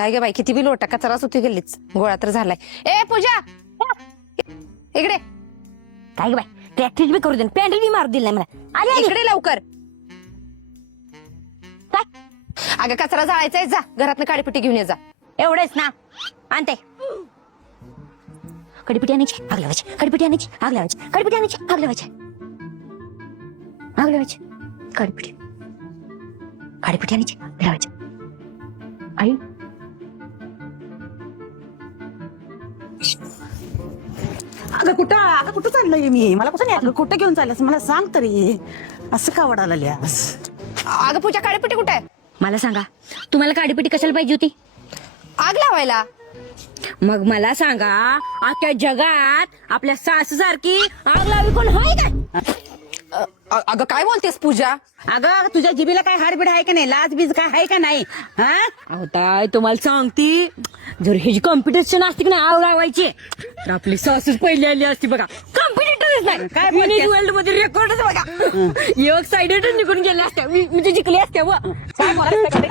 काय गे बाई, किती बी लोटा कचराच होती गल्लीच, गोळा तर झालाय. ए पूजा इकडे. काय ग बाई, प्रॅक्टिस बी करू दे, पॅन्डल बी मारू दिला मला. आली इकडे लवकर. काय अगं कचरा जाळायचाय, जा घरातनं काडीपट्टी घेऊन ये जा. एवढेच ना, आणते. कडीपिटी आणायची, आग लावायची. कडीपिटी आणायची, आग लावायची. कडीपिटी आणायची, आग लावायची. आग लावायची. कडीपिटी कडीपिटी आणायची, आग लावायची. आई अगं कुठं चाललोय मी? मला कसं नाही, कुठं घेऊन चालल्यास मला सांग तरी. असं का वडाला लिहास? अगं पूजा, काडीपट्टी कुठे आहे? मला सांगा, तुम्हाला काडीपिटी कशाला पाहिजे होती? आग लावायला. मग मला सांगा, अख्ख्या जगात आपल्या सासूसारखी आग लावी कोण होय का? अगं काय बोलतेस पूजा? अगं तुझ्या जिबीला काय हाडबीड आहे का नाही? लाज बीज काय आहे का नाही? हा अहो ताई, तुम्हाला सांगती, जर हे कॉम्पिटिशन असते की नाही आग लावायची, तर आपली सासूच पहिली आली असती बघा. कॉम्पिटिटरच नाही, काय बोलतेस? गिनीज वर्ल्ड मध्ये रेकॉर्डच बघा. एक साइडेटच निघून गेल्या असत्या, मी जिंकले असत्या. काय बोलायचं का ते?